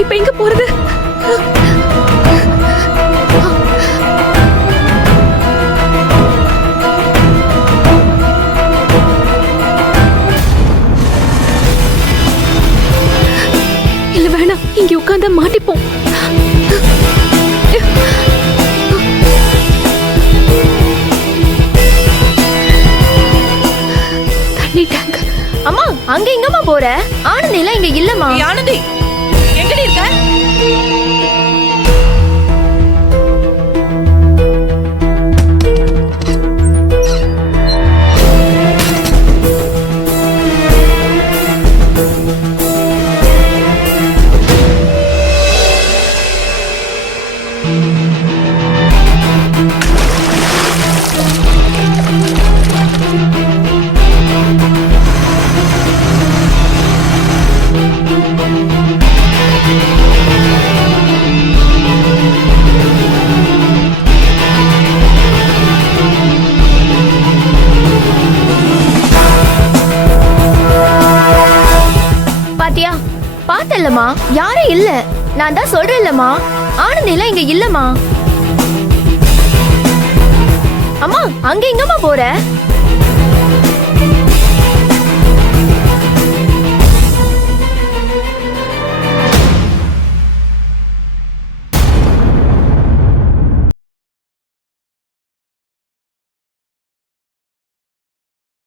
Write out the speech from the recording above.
நான் இப்ப எங்க போறது? இல்ல வேணாம், இங்க உட்கார்ந்தா மாட்டிப்போம். தண்ணி டேங்க். அம்மா, அங்க எங்கம்மா போற? ஆனந்தி எல்லாம் இங்க இல்லம்மா. ஆனந்தி, எங்கடி இருக்க? பாத்தியா? பார்த்தல்லம்மா, யாரும் இல்ல. நான் தான் சொல்றேன்லம்மா, ஆனந்தி எல்லாம் இங்க இல்லம்மா. அம்மா, அங்க எங்கம்மா போற?